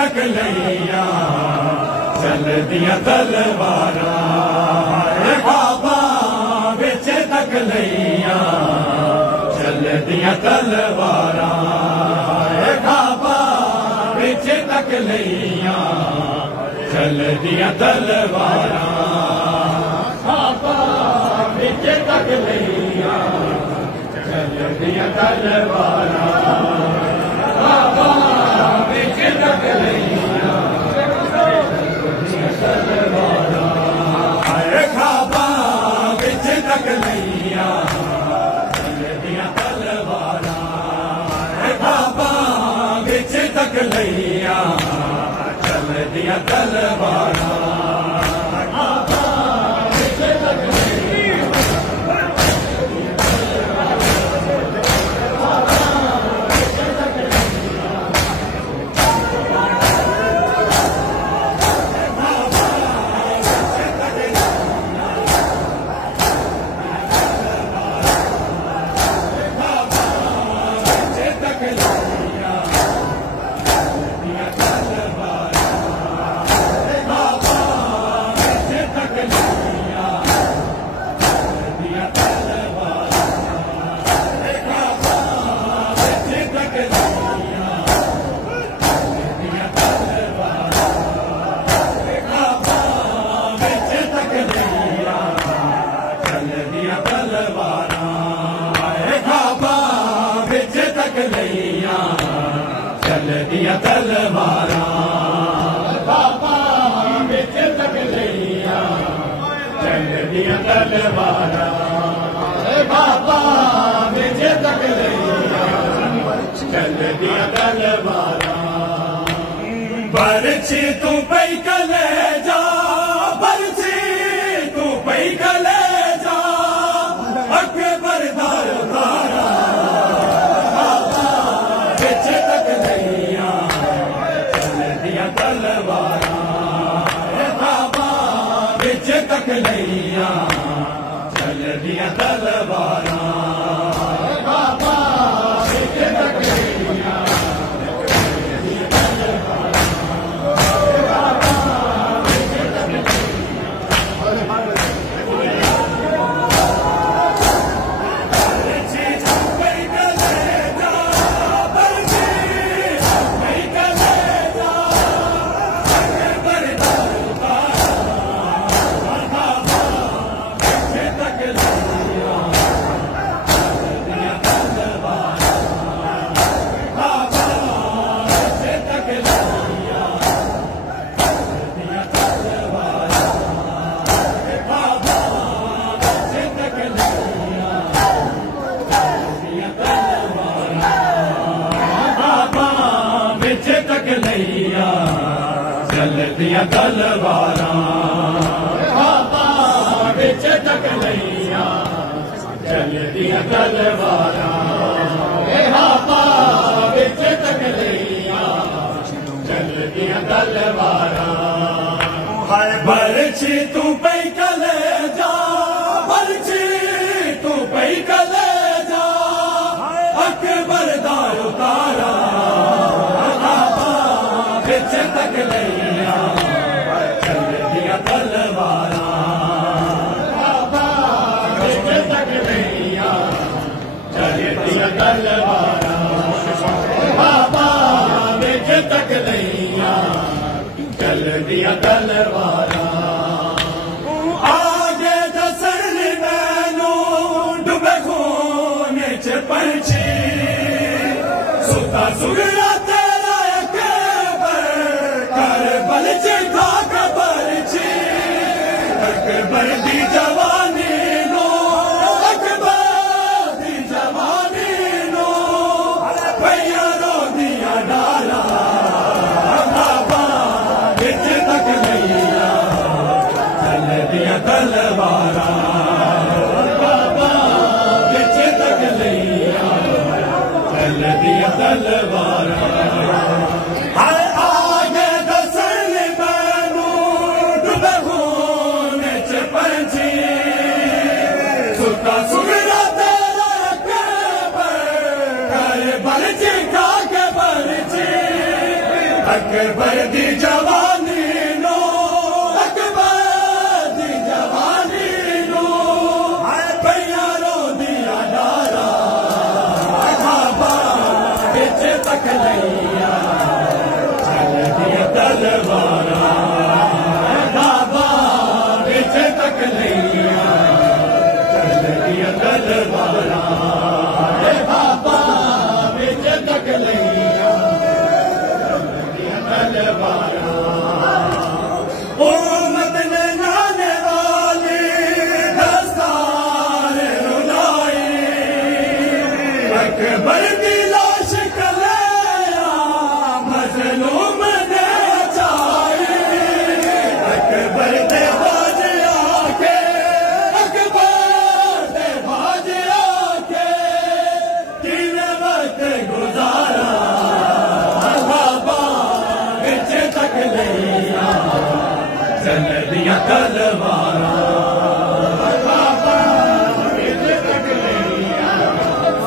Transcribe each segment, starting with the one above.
तक लैया चलदियां तलवारां बाबा बिच तक लैया चलदियां तलवारां बाबा बिच तक लैया चलदियां तलवारां बाबा बिच तक लैया चलदियां तलवारां बाबा बिच तक लैया बाबा बिच तक लैया चलदियां तलवारां बाबा बिच तक लैया चलदियां तलवारां चलदियां तलवारां बाबा बिच तक लैया चलदियां तलवारां बाबा बिच तक लैया चलदियां तलवारां बरछी तू पई कले जा बरछी तू पई कले जा अकबर दरबारा तक लैया चलदियां तलवारां बाबा बिच तक लैया चलदियां तलवारां बाबा बिच तक लैया चलदियां तलवारां बाबा बिच तक लैया चलदियां तलवारां बरछी तू पई कले जा बरछी तू पई कले जा अकबर दा उतारा बाबा बिच तक लैया चलदियां तलवारां बाबा बिच तक लैया चलदियां तलवारां बाबा बिच तक लैया चलदियां तलवारां आगे दसर मैनू डुबे खून च पंछी सुता सुगड़ा अकबर दी जवानी नो अकबर दी जवानी नो भैया रो दिया डाला बाबा बिच तक लैया चलदियां तलवारां बाबा बिच तक लैया चलदियां तलवारां अकबर दी जवानी नो अकबर दी जवानी नो हाय भैया रोंदिया डाला खाबा बिच तक लैया चल दिया तलवारा खाबा बिच तक लैया चल दिया तलवारा खाबा बिच तक लैया ओ मदने नाने वाली दस्तार रुलाई अकबर की लाश कलैया मजलूम ने चाई अकबर दे बाज आके अकबर दे बाज आके तीन वक्त गुजारा तक लैया चल दिया तलवारा बाबा बिच तक लैया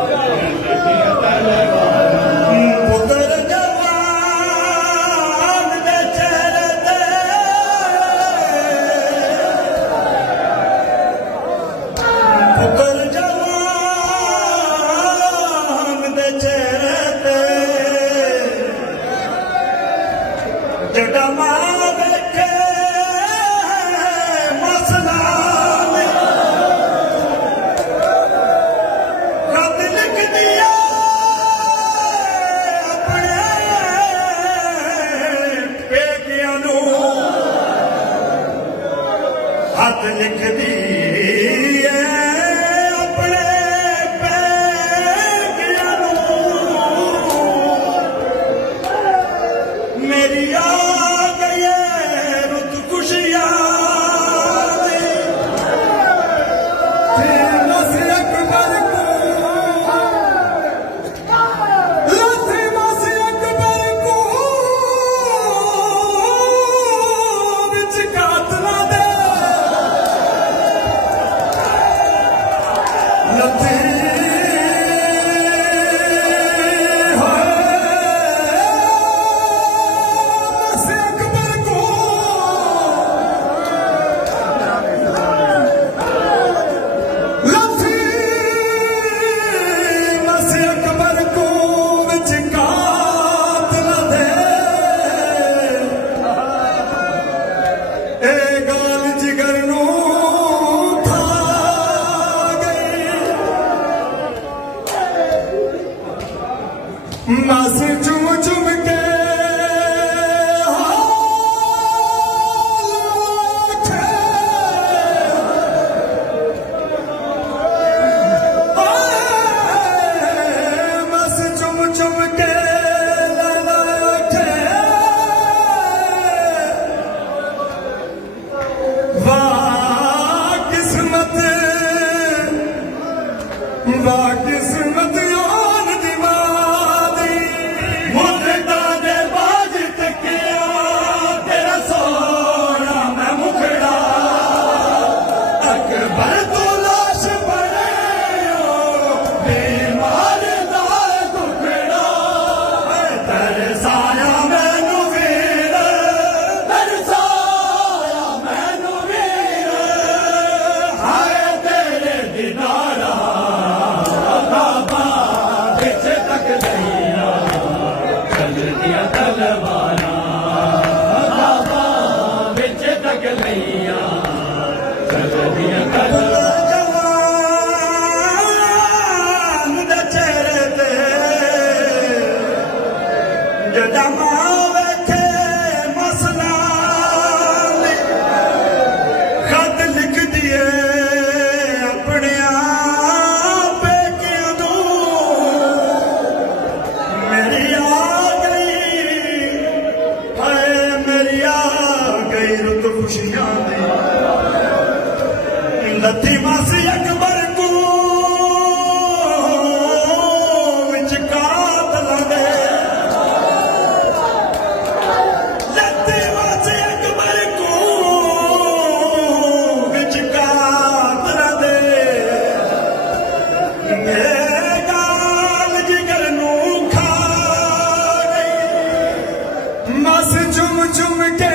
चल दिया तलवारा पुत्र जवान दे चेहरे ते पुत्र जवान दे चेहरे ते जड़ा मां बैठे मसला खत लिख दिया अपने पेकियां नू खत लिख दी अपने पेकियां नू मेरी मास चुम चुम के मास चुम चुम के वाह किस्मत तलवारा बाबा बिच तक लैया चल दिया जवान दे चेहरे ते जड़ा मां बैठे मसला खत लिख दिए अपने पेकियां नू मेरी खुशियां लत्ती मासी अकबर को विच कात लगे लत्ती मासी अकबर को विच कात लगे गाल जिगर नू खा गई बस चुम चुम के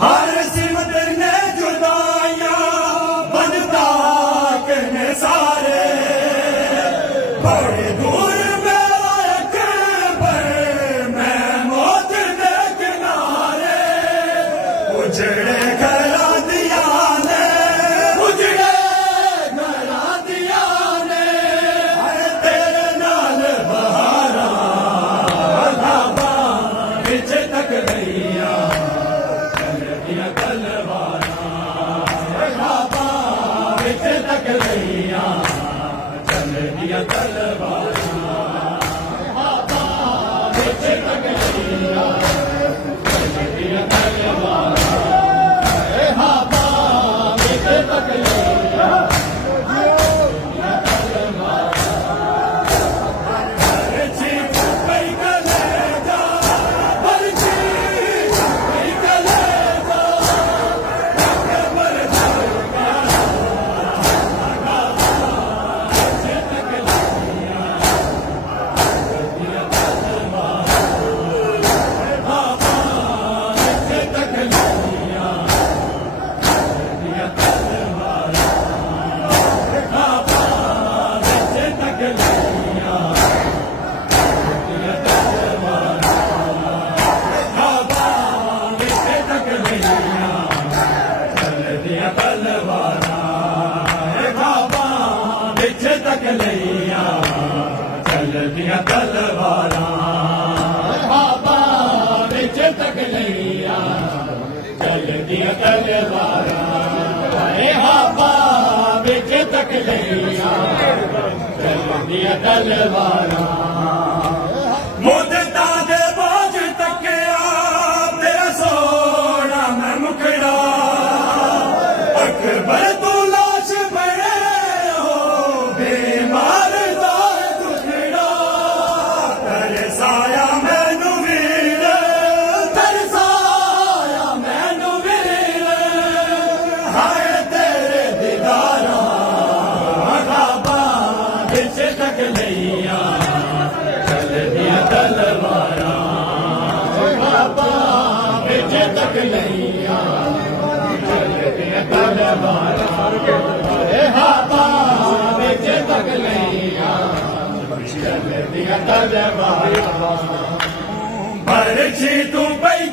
हर सिमत ने जुदाइयां बनता कहने सारे बड़े दूर मैं मौत के किनारे उजड़े घरा दिया ने तेरे नाल बहारा बिच तक लैया चलदियां तलवारां बिच तक लैया चलदियां तलवारां बिच तक लैया चलदियां तलवारां बिच तक लैया चलदियां तलवारां बिच तक लैया चलदियां तलवारां बिच तक लैया चलदियां तलवारां मुद्दता दे बोझ तकिया तेरा सोना मैं मुखड़ा अकबर तू लाश बने हो बीमार चलदियां तलवारां बिच तक लैया चलदियां तलवारां बिच तक लैया चलदियां बरछी तू पई